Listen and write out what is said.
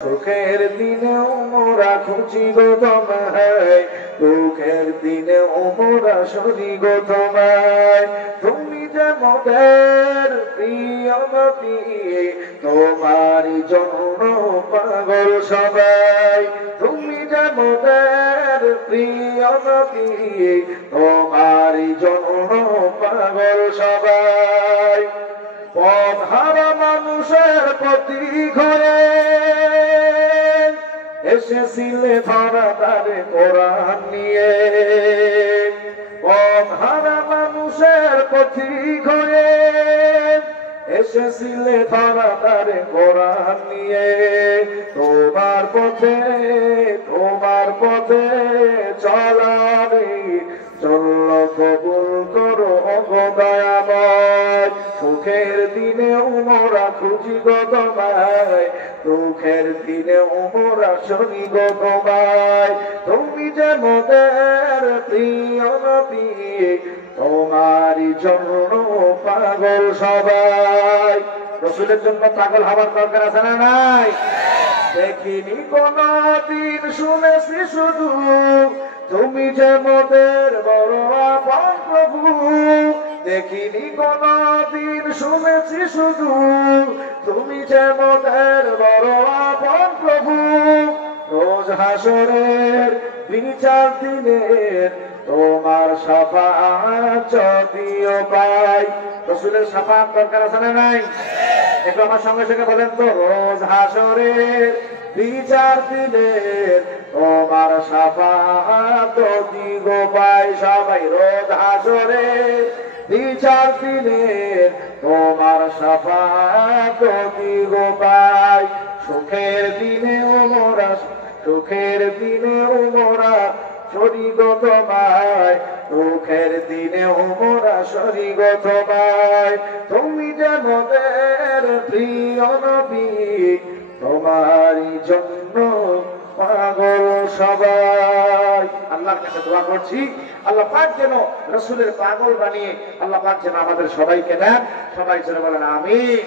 সুখের দিনেও মোরা খুঁজি গো তোমায়, দুঃখের দিনেও মোরা শুনি গো তোমায়। তুমি যে মোদের প্রিয় নবী, তোমারই জন্য পাগল সবাই। তুমি যে মোদের প্রিয় নবী, তোমারই জন্য পাগল সবাই। পথহারা মানুষের প্রতি ঘরে এসেছিলে ধরা তারে কোরআন নিয়ে। পথহারা মানুষের প্রতি ঘরে এসেছিলে ধরা তারে কোরআন নিয়ে। তোমার পথে চলারে চলল কবুল করো গো দয়াময়। সুখের দিনে মোরা খুঁজি গো তোমায়, দুঃখের দিনে মোরা শুনি গো তোমায়। তুমি যে মোদের প্রিয় নবী, তোমারই জন্য পাগল সবাই। রসুলের জন্য পাগল হওয়ার দরকার আছে না নাই? দেখিনি কোনদিন, শুনেছি শুধু তুমি যে মোদের বড় আপন প্রভু। দেখিনি কোনদিন, শুনেছি শুধু তুমি যে মোদের বড় আপন প্রভু। রোজ হাসরের বিচার দিনের তোমার শাফাআত যদিও পাই। রসুলের শাফাআত দরকার আছে না নাই? একটু আমার সঙ্গে সঙ্গে বলেন তো, রোজ হাসরের বিচার দিনের তোমার শাফাআত যদিও পাই। সবাই রোজ হাসরের বিচার দিনের তোমার শাফাআত যদিও পাই। সুখের দিনেও মোরা শরী গো তোমায়, দুঃখের দিনেও মোরা শরী গো তোমায়। তুমি যে মোদের প্রিয় নবী, তোমারই জন্য পাগল সবাই। আল্লাহর কাছে দোয়া করছি, আল্লাহ পাক যেন রাসূলের পাগল বানিয়ে আল্লাহ পাক যেন আমাদের সবাইকে নেন। সবাই যেন বলেন আমিন।